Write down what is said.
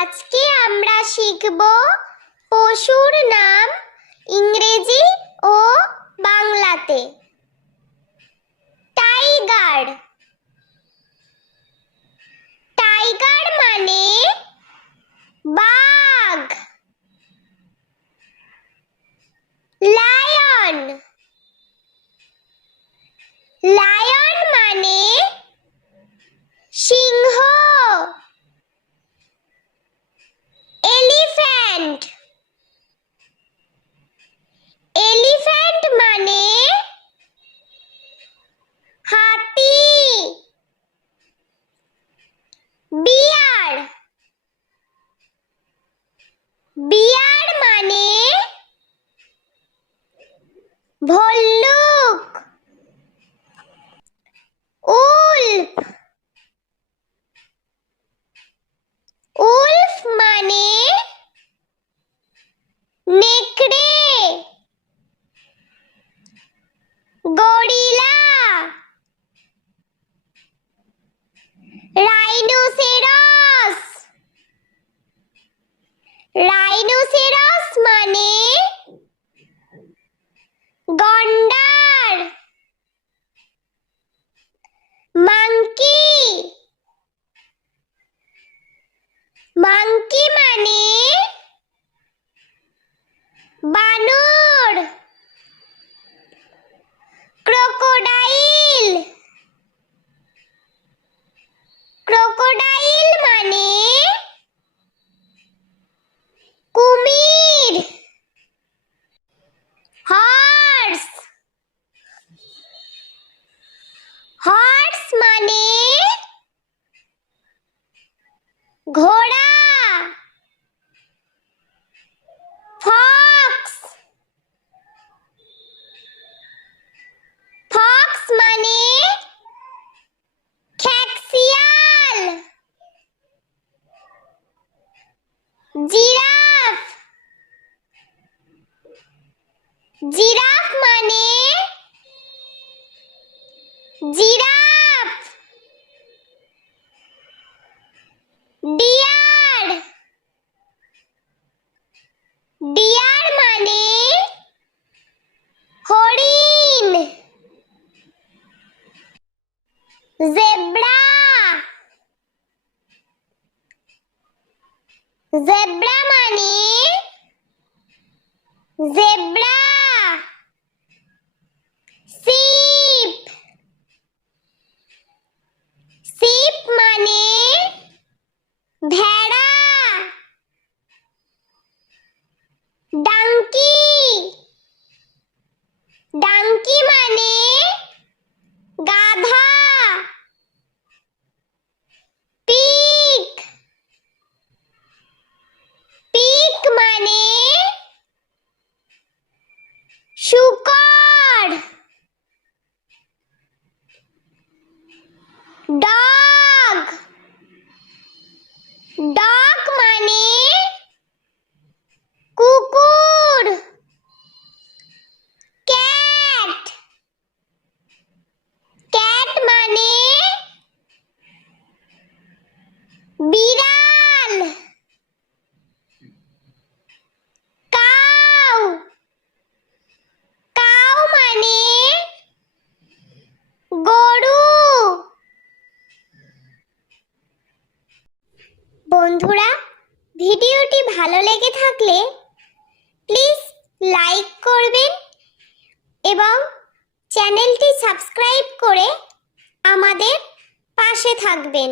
আজকে আমরা শিখব পশুর নাম ইংরেজি ও বাংলাতে। টাইগার। টাইগার মানে বাঘ। লায়ন। লায়ন মানে সিংহ। এলিফ্যান্ট। এলিফ্যান্ট মানে হাতি। বিয়ার। বিয়ার মানে ভল্লুক। উল্ফ। উল্ফ মানে নেকড়ে। গরিলা। রাইনোসেরাস। রাইনোসেরাস মানে গন্ডার। মাঙ্কি। মাঙ্কি মানে বানর। ক্রোকোডাইল। ক্রোকোডাইল মানে কুমির। হর্স। হর্স মানে ঘোড়া। ফক্স। ফক্স মানে খ্যাঁকশিয়াল। জিরাফ। জিরাফ মানে জিরাফ। ডিয়ার। ডিয়ার মানে হরিণ। জেব্রা। জেব্রা মানে জেব্রা। শিপ। শিপ মানে ভেড়া। ডাঙ্কি। ডাঙ্কি মানে গাধা। পিগ। পিগ মানে শূকর। ডগ। ডগ মানে কুকুর। ক্যাট। ক্যাট মানে বিড়াল। কাউ। কাউ মানে গরু। বন্ধুরা, ভিডিওটি ভালো লেগে থাকলে প্লিজ লাইক করবেন এবং চ্যানেলটি সাবস্ক্রাইব করে আমাদের পাশে থাকবেন।